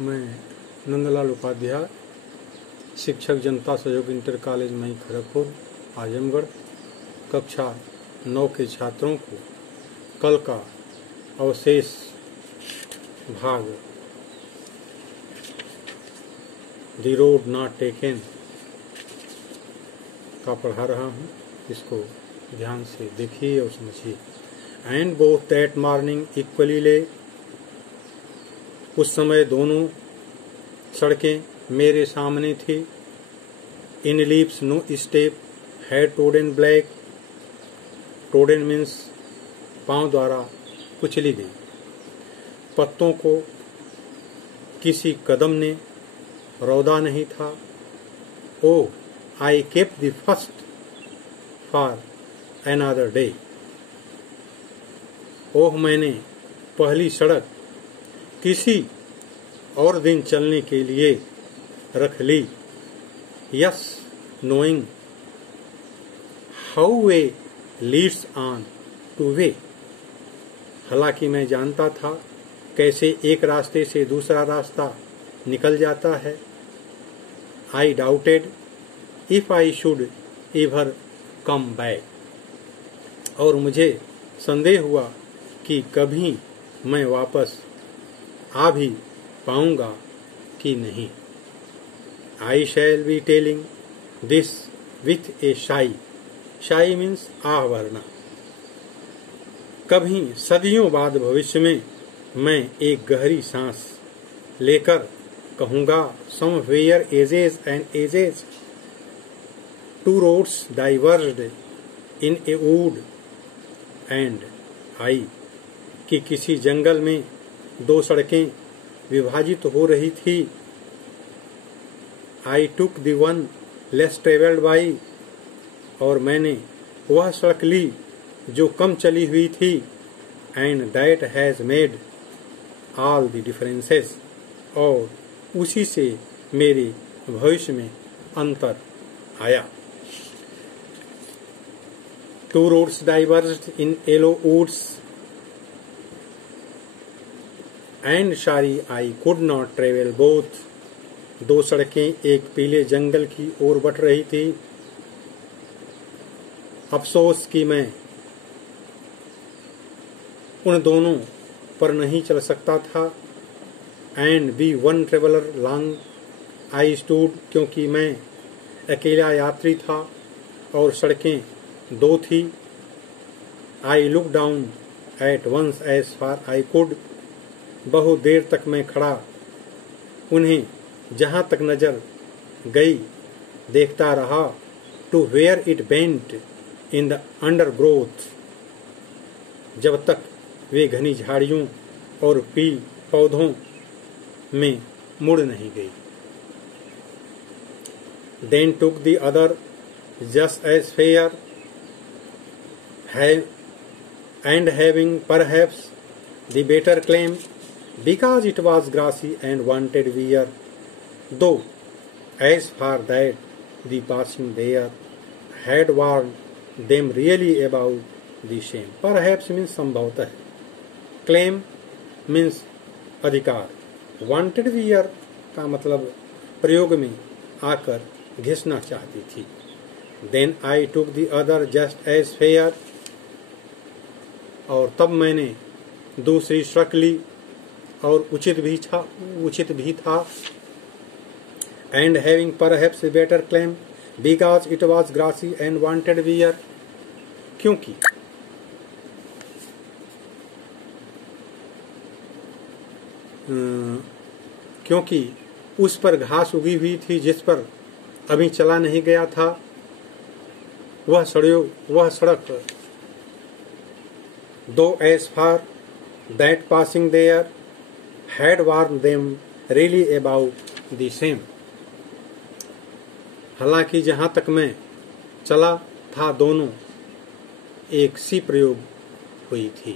मैं नंदलाल उपाध्याय, शिक्षक जनता सहयोग इंटर कॉलेज मई खड़गपुर आजमगढ़, कक्षा 9 के छात्रों को कल का अवशेष भाग द रोड नॉट टेकन का पढ़ा रहा हूँ। इसको ध्यान से देखिए और समझिए। And both that morning equally lay, उस समय दोनों सड़कें मेरे सामने थी। In leaves no step had trodden black, trodden means पांव द्वारा कुचली गई। पत्तों को किसी कदम ने रौदा नहीं था। Oh I kept the first for another day, oh मैंने पहली सड़क किसी और दिन चलने के लिए रख ली। Yes knowing how way leads on to way, हालांकि मैं जानता था कैसे एक रास्ते से दूसरा रास्ता निकल जाता है। आई doubted if I should ever come back, और मुझे संदेह हुआ कि कभी मैं वापस आ भी पाऊंगा कि नहीं। I shall be telling this with a sigh, sigh means आह भरना। कभी सदियों बाद भविष्य में मैं एक गहरी सांस लेकर कहूंगा, somewhere ages and ages two roads diverged in a wood and I, कि किसी जंगल में दो सड़कें विभाजित हो रही थी। I took the one less travelled by, और मैंने वह सड़क ली जो कम चली हुई थी। And that has made all the differences, और उसी से मेरे भविष्य में अंतर आया। Two roads diverged in yellow woods and sorry I could not travel both, दो सड़कें एक पीले जंगल की ओर बढ़ रही थी। अफसोस कि मैं उन दोनों पर नहीं चल सकता था। And be one traveller long I stood, क्योंकि मैं अकेला यात्री था और सड़कें दो थी। I look down at once as far as कुड, बहुत देर तक मैं खड़ा उन्हें जहां तक नजर गई देखता रहा। To where it bent in the undergrowth, जब तक वे घनी झाड़ियों और पौधों में मुड़ नहीं गई। Then took the other just as fair and having perhaps the better claim, because it was grassy and wanted wear, though as far that the passing there had warned them really about the same. Perhaps means संभवतः, claim means अधिकार, wanted wear का मतलब प्रयोग में आकर घिसना चाहती थी। Then I took the other just as fair, और तब मैंने दूसरी सड़क ली और उचित भी था। And having perhaps a better claim because it was grassy and wanted wear, क्योंकि उस पर घास उगी हुई थी जिस पर अभी चला नहीं गया था। वह सड़क दो as far that passing there had warned them really about the same, हालांकि जहां तक मैं चला था दोनों एक सी प्रयोग हुई थी।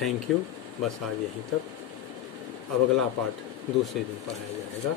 थैंक यू, बस आज यहीं तक। अब अगला पाठ दूसरे दिन पढ़ाया जाएगा।